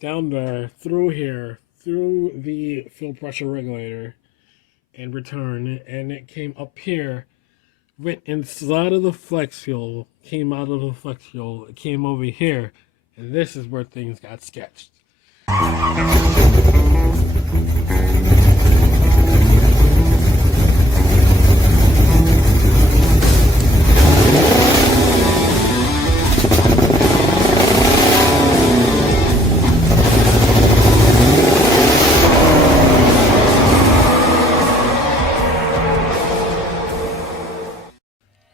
down there, through here, through the fuel pressure regulator, and return, and it came up here, went inside of the flex fuel, came out of the flex fuel, it came over here, and this is where things got sketched.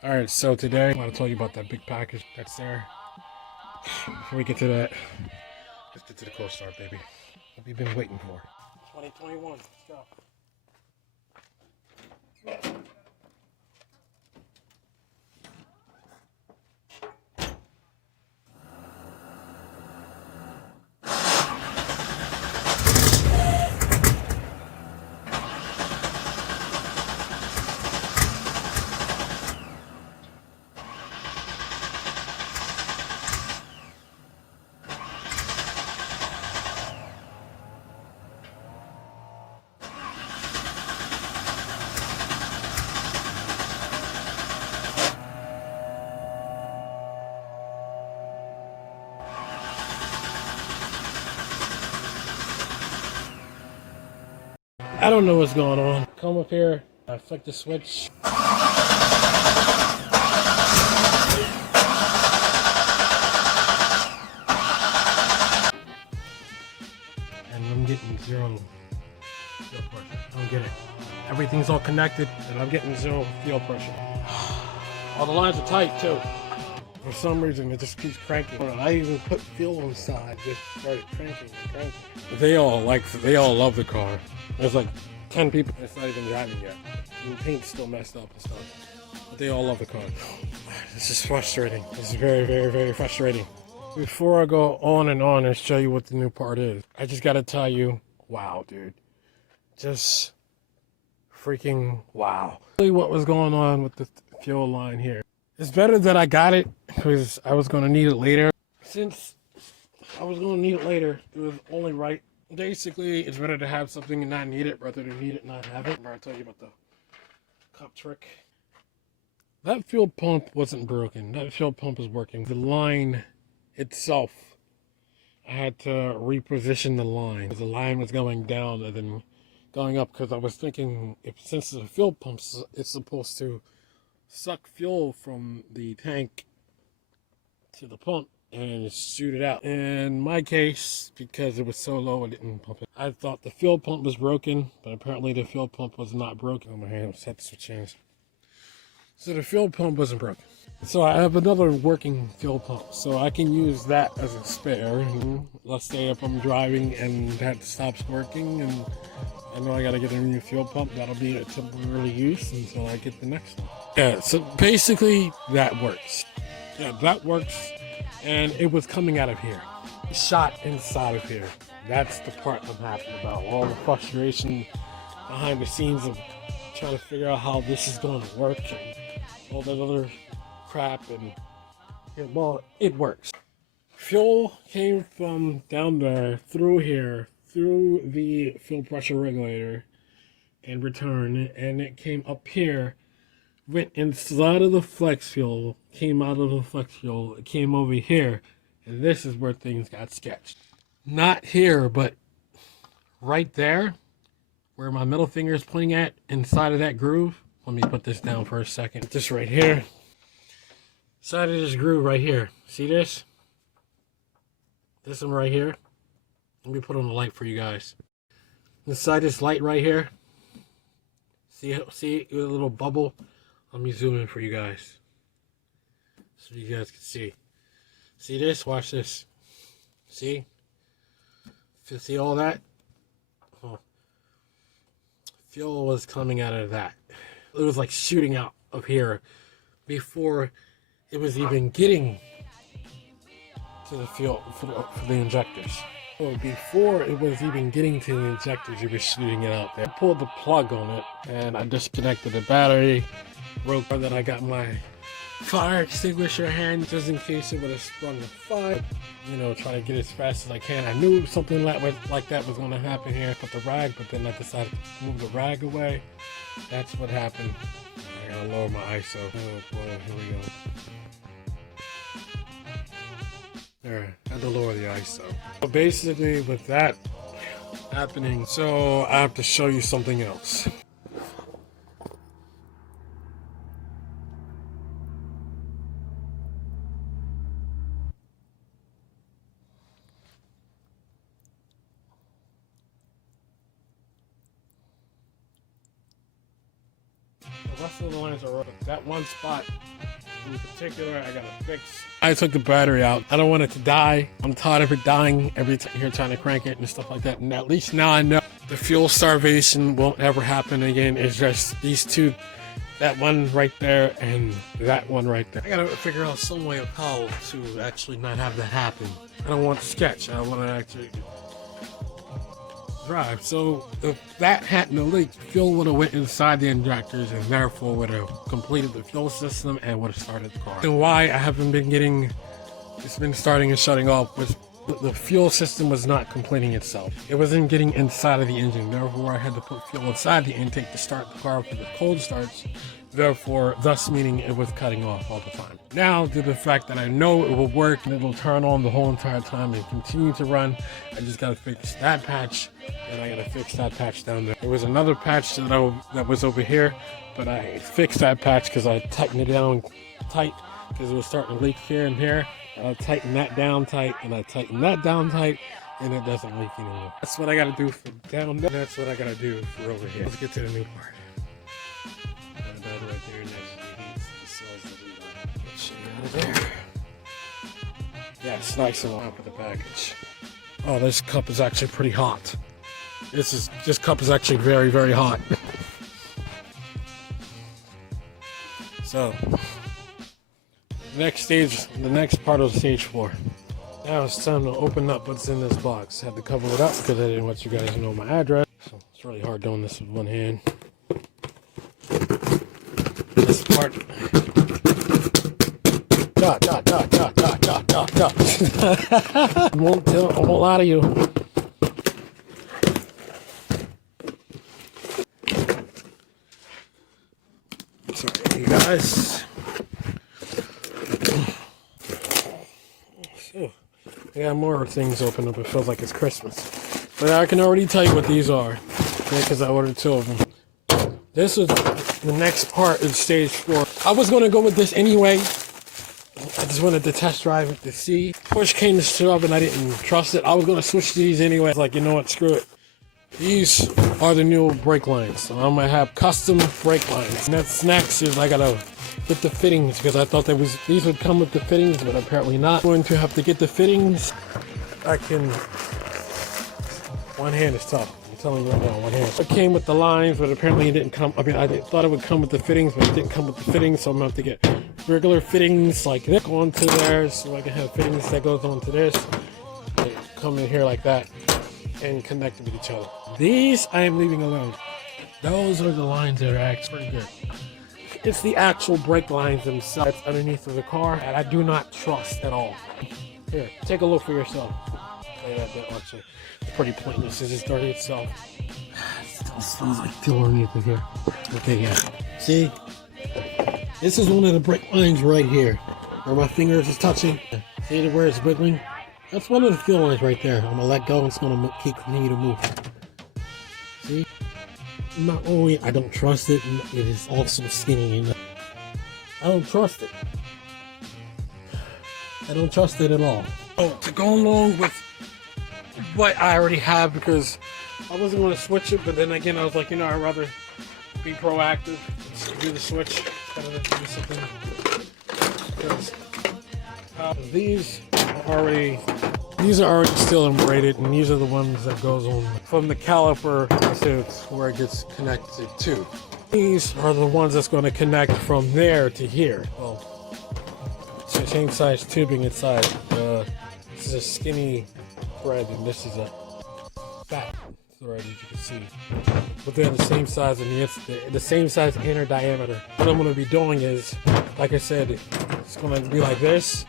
Alright, so today I want to tell you about that big package that's there. Before we get to that, let's get to the cold start, baby. What we've been waiting for. 2021, let's go. I don't know what's going on. Come up here, I flick the switch. And I'm getting zero fuel pressure. I don't get it. Everything's all connected and I'm getting zero fuel pressure. All the lines are tight too. For some reason it just keeps cranking. I even put fuel inside, just started cranking and cranking. They all love the car. There's like 10 people that's not even driving yet. And the paint's still messed up and stuff. But they all love the car. This is frustrating. This is very, very, very frustrating. Before I go on and show you what the new part is, I just gotta tell you, wow, dude. Just freaking wow. Really what was going on with the fuel line here. It's better that I got it because I was gonna need it later. Since I was gonna need it later, it was only right. Basically, it's better to have something and not need it rather than need it and not have it. Remember I told you about the cup trick? That fuel pump wasn't broken. That fuel pump is working. The line itself, I had to reposition the line. The line was going down and then going up because I was thinking since the fuel pump is supposed to suck fuel from the tank to the pump and shoot it out. In my case, because it was so low, I didn't pump it. I thought the fuel pump was broken, but apparently the fuel pump was not broken. Oh, my hand had to change. So the fuel pump wasn't broken. So I have another working fuel pump, so I can use that as a spare. Let's say if I'm driving and that stops working and I know I gotta get a new fuel pump, that'll be a temporary use until I get the next one. Yeah, so basically that works. Yeah, that works. And it was coming out of here. Shot inside of here. That's the part I'm happy about. All the frustration behind the scenes of trying to figure out how this is going to work and all that other crap. And yeah, well, it works. Fuel came from down there, through here, through the fuel pressure regulator, and return, and it came up here, went inside of the flex fuel, came out of the flex fuel, it came over here, and this is where things got sketched. Not here, but right there, where my middle finger is pointing at, inside of that groove. Let me put this down for a second. This right here, inside of this groove right here. See this? This one right here. Let me put on the light for you guys. Inside this light right here. See a little bubble? Let me zoom in for you guys so you guys can see. See this? Watch this. See? See all that? Oh. Fuel was coming out of that. It was like shooting out of here before it was even getting to the fuel for the injectors. So before it was even getting to the injectors, it was shooting it out there. I pulled the plug on it and I disconnected the battery. Broke that I got my fire extinguisher hand just in case it would have sprung a fire. You know, try to get as fast as I can. I knew something like that was going to happen here. I put the rag, but then I decided to move the rag away. That's what happened. I gotta lower my ISO. Oh boy, here we go. There, I had to lower the ISO. So basically, with that happening, so I have to show you something else. The rest of the lines are right. That one spot in particular, I gotta fix. I took the battery out. I don't want it to die. I'm tired of it dying every time you're trying to crank it and stuff like that. And at least now I know the fuel starvation won't ever happen again. It's just these two, that one right there and that one right there. I gotta figure out some way of how to actually not have that happen. I don't want to sketch. I want to actually drive. So if that hadn't a leak, fuel would have went inside the injectors and therefore would have completed the fuel system and would have started the car. And why I haven't been getting, it's been starting and shutting off, was the fuel system was not completing itself. It wasn't getting inside of the engine. Therefore, I had to put fuel inside the intake to start the car for the cold starts. Therefore, thus meaning it was cutting off all the time. Now, due to the fact that I know it will work and it will turn on the whole entire time and continue to run, I just gotta fix that patch and I gotta fix that patch down there. There was another patch that was over here, but I fixed that patch because I tightened it down tight because it was starting to leak here and here. I tightened that down tight and I tightened that down tight and it doesn't leak anymore. That's what I gotta do for down there. That's what I gotta do for over here. Let's get to the new part. Right there next to the cells that we got. There. Yeah, it's nice and warm for the package. Oh, this cup is actually pretty hot. This cup is actually very, very hot. So, next stage, the next part of stage 4. Now it's time to open up what's in this box. I had to cover it up because I didn't want you guys to know my address. So it's really hard doing this with one hand. This part. Won't tell a whole lot of you. Sorry, you guys. So, I got more things open up. It feels like it's Christmas. But I can already tell you what these are. Because I ordered 2 of them. This is the next part of stage 4. I was going to go with this anyway. I just wanted to test drive it to see. Push came to shove and I didn't trust it. I was going to switch to these anyway. I was like, you know what, screw it. These are the new brake lines. So I'm going to have custom brake lines. And that's next is I got to get the fittings because I thought these would come with the fittings, but apparently not. I'm going to have to get the fittings. One hand is tough. Telling you right now, one hand. It came with the lines, but apparently it didn't come. I mean, I thought it would come with the fittings, but it didn't come with the fittings, so I'm gonna have to get regular fittings like this onto there, so I can have fittings that goes onto this. They come in here like that and connect with each other. These I am leaving alone. Those are the lines that are actually pretty good. It's the actual brake lines themselves underneath of the car that I do not trust at all. Here, take a look for yourself. Actually, it's pretty pointless. It's just dirty itself. It still smells like fuel underneath here. Okay, yeah. See? This is one of the brake lines right here. Where my finger is touching. See where it's wiggling? That's one of the fuel lines right there. I'm going to let go and it's going to continue to move. See? Not only I don't trust it, it is also skinny. I don't trust it. I don't trust it at all. Oh, to go along with what I already have, because I wasn't going to switch it, but then again I was like, you know, I'd rather be proactive, do the switch instead of do something. Because these are already still braided, and these are the ones that goes on from the caliper to where it gets connected to. These are the ones that's going to connect from there to here. Well, it's the same size tubing inside. This is a skinny thread and this is a fat. already, as you can see. But they're the same size and the same size inner diameter. What I'm going to be doing is, like I said, it's going to be like this.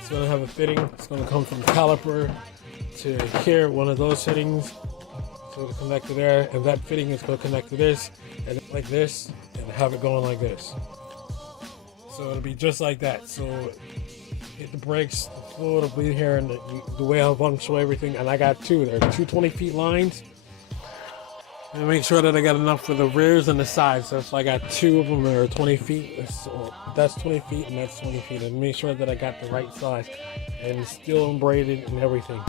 It's going to have a fitting. It's going to come from the caliper to here, one of those fittings. So it'll connect to there, and that fitting is going to connect to this, and like this, and have it going like this. So it'll be just like that. So hit the brakes, the fluid will be here, and the way I'll functional everything. And I got two. There are two 20-feet lines. And make sure that I got enough for the rears and the sides. So if I got two of them that are 20 feet, so that's 20 feet and that's 20 feet. And make sure that I got the right size and steel and braided and everything.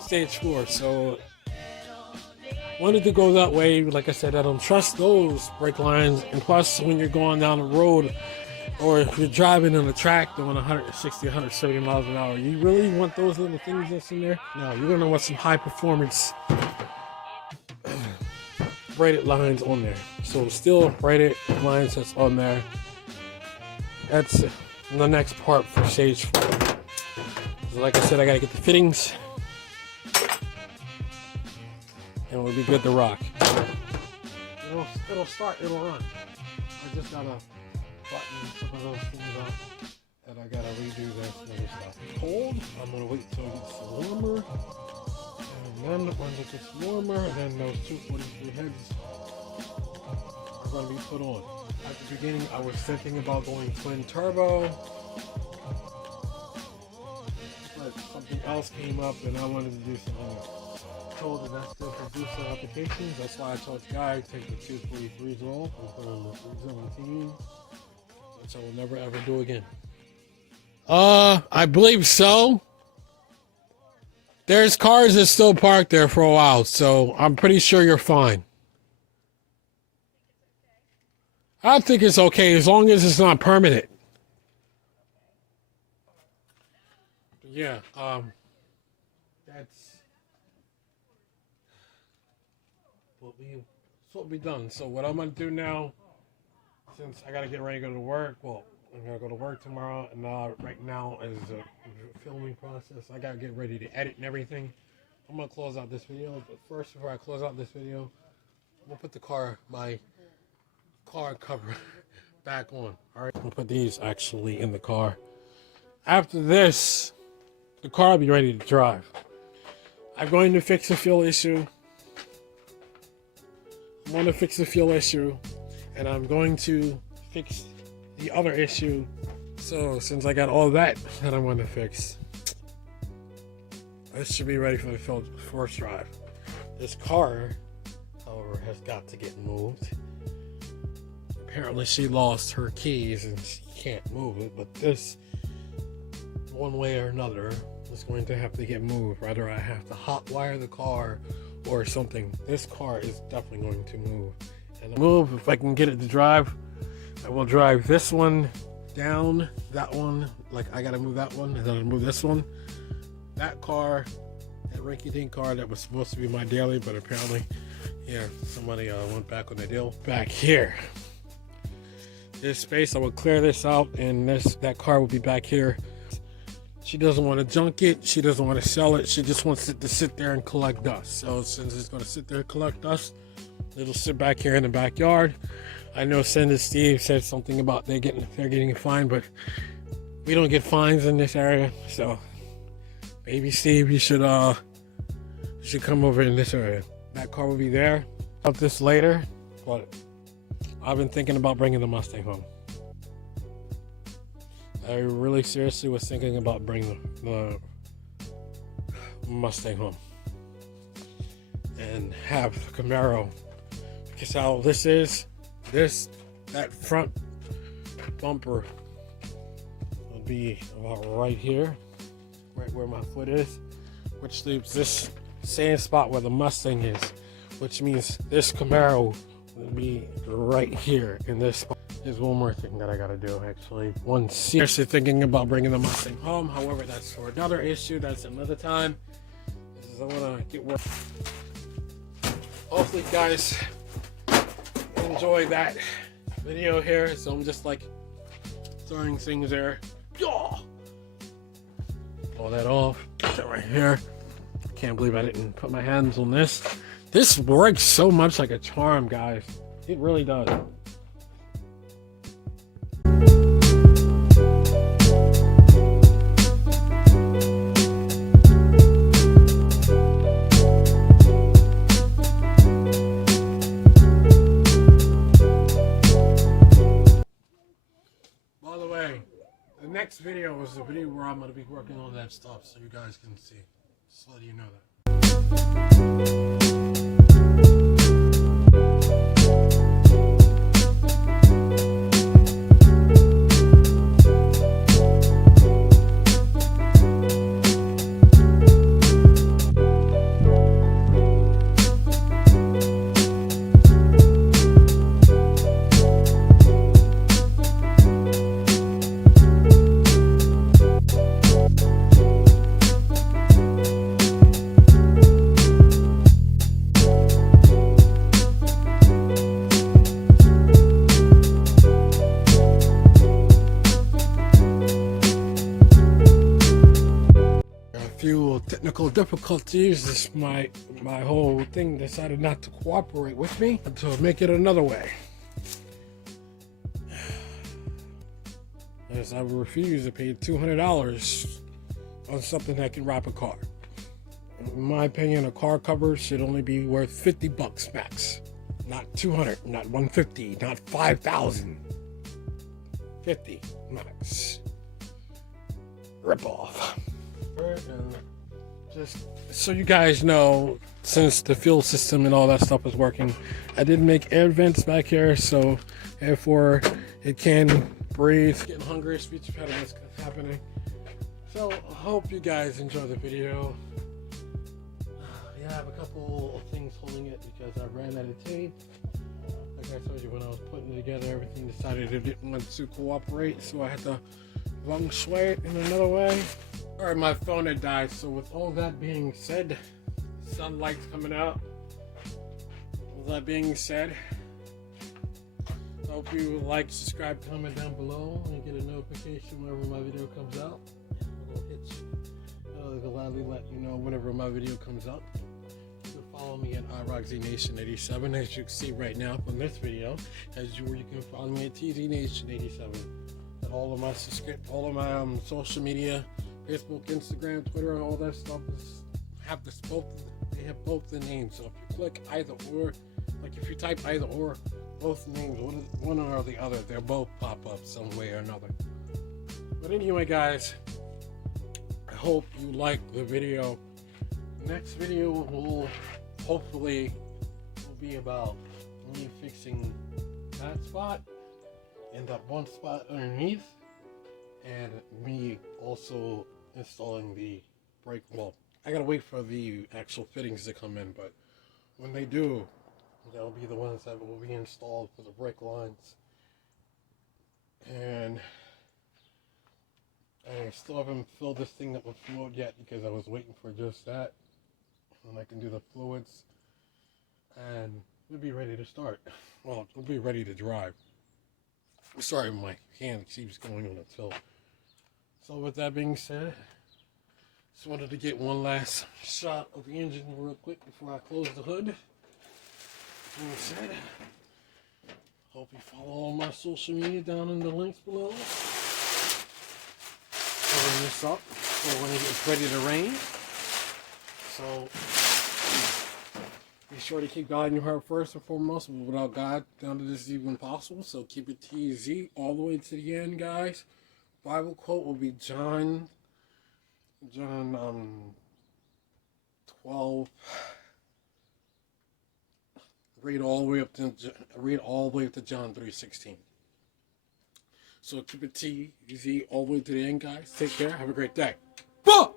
Stage 4. So wanted to go that way. Like I said, I don't trust those brake lines. And plus, when you're going down the road, or if you're driving on a track doing 160, 170 miles an hour, you really want those little things that's in there? No, you're gonna want some high performance braided lines on there. So still braided lines that's on there. That's the next part for stage 4. So like I said, I gotta get the fittings, and we'll be good to rock. It'll start, it'll run. I just gotta button some of those things up, and I gotta redo this other stuff. Cold, I'm gonna wait till it gets warmer, and then when it gets warmer, then those 243 heads are gonna be put on. At the beginning, I was thinking about going twin turbo, but something else came up, and I wanted to do something else. I told that that's still producer applications. That's why I told the guy to take the 243s off and put on the 317. Which I will never ever do again. I believe so. There's cars that still parked there for a while, so I'm pretty sure you're fine. I think it's okay as long as it's not permanent. Yeah, that's what we done. So what I'm gonna do now, since I gotta get ready to go to work, well, I'm gonna go to work tomorrow, and right now is a filming process. I gotta get ready to edit and everything. I'm gonna close out this video, but first, before I close out this video, I'm gonna put my car cover back on. All right, I'm gonna put these actually in the car. After this, the car will be ready to drive. I'm going to fix the fuel issue. I'm going to fix the fuel issue. And I'm going to fix the other issue. So since I got all that I'm going to fix, this should be ready for the first drive. This car, however, has got to get moved. Apparently she lost her keys and she can't move it, but this, one way or another, is going to have to get moved. Whether I have to hotwire the car or something, this car is definitely going to move. And move, if I can get it to drive, I will drive this one down, that one, like I gotta move that one, and then I'll move this one. That car, that rinky-dink car that was supposed to be my daily, but apparently, yeah, somebody went back on the deal. Back here, this space, I will clear this out, and that car will be back here. She doesn't want to junk it, she doesn't want to sell it, she just wants it to sit there and collect dust. So since it's going to sit there and collect dust, it'll sit back here in the backyard. I know Cindy Steve said something about they're getting a fine, but we don't get fines in this area. So baby Steve, you should come over in this area. That car will be there. About this later, but I've been thinking about bringing the Mustang home. I really seriously was thinking about bringing the Mustang home and have the Camaro. Because how this is, that front bumper will be about right here, right where my foot is, which leaves this same spot where the Mustang is, which means this Camaro will be right here in this spot. There's one more thing that I gotta do, actually. One, seriously thinking about bringing the Mustang home. However, that's for another issue. That's another time. I wanna get work. Hopefully, guys, enjoy that video here. So I'm just like throwing things there. Pull that off. Put that right here. I can't believe I didn't put my hands on this. This works so much like a charm, guys. It really does. By the way, the next video is the video where I'm going to be working on that stuff so you guys can see. Just letting you know that. Few technical difficulties. My whole thing decided not to cooperate with me, to make it another way. As I refuse to pay $200 on something that can wrap a car. In my opinion, a car cover should only be worth $50 max, not 200, not 150, not 5,000. 50 max. Rip off. And just so you guys know, since the fuel system and all that stuff is working, I did make air vents back here, so therefore it can breathe. Getting hungry, speech impediments happening. So I hope you guys enjoy the video. Yeah, I have a couple of things holding it because I ran out of tape. Like I told you, when I was putting it together, everything decided it didn't want to cooperate, so I had to long sway it in another way. Alright, my phone had died, so with all that being said, sunlight's coming out. All that being said, I hope you like, subscribe, comment down below, and get a notification whenever my video comes out. I'll gladly let you know whenever my video comes out. You can follow me at iRockZNation87, as you can see right now from this video. You can follow me at TZNation87. And all of my social media. Facebook, Instagram, Twitter, all that stuff they have both the names. So if you click either or, like if you type either or, both names, one or the other, they'll both pop up some way or another. But anyway, guys, I hope you like the video. Next video will hopefully be about me fixing that spot and that one spot underneath, and me also installing the brake. Well, I gotta wait for the actual fittings to come in, but when they do, they'll be the ones that will be installed for the brake lines. And I still haven't filled this thing up with fluid yet because I was waiting for just that, and I can do the fluids, and we'll be ready to start. Well, we'll be ready to drive. Sorry, my hand keeps going on the tilt. So with that being said, just wanted to get one last shot of the engine real quick before I close the hood. Being said, hope you follow all my social media down in the links below. Covering this up for when it gets ready to rain. So be sure to keep God in your heart first and foremost. Without God, none of this is even possible. So keep it TZ all the way to the end, guys. Bible quote will be John 12. Read all the way up to John 3:16. So keep it TZ all the way to the end, guys. Take care. Have a great day. Fuck!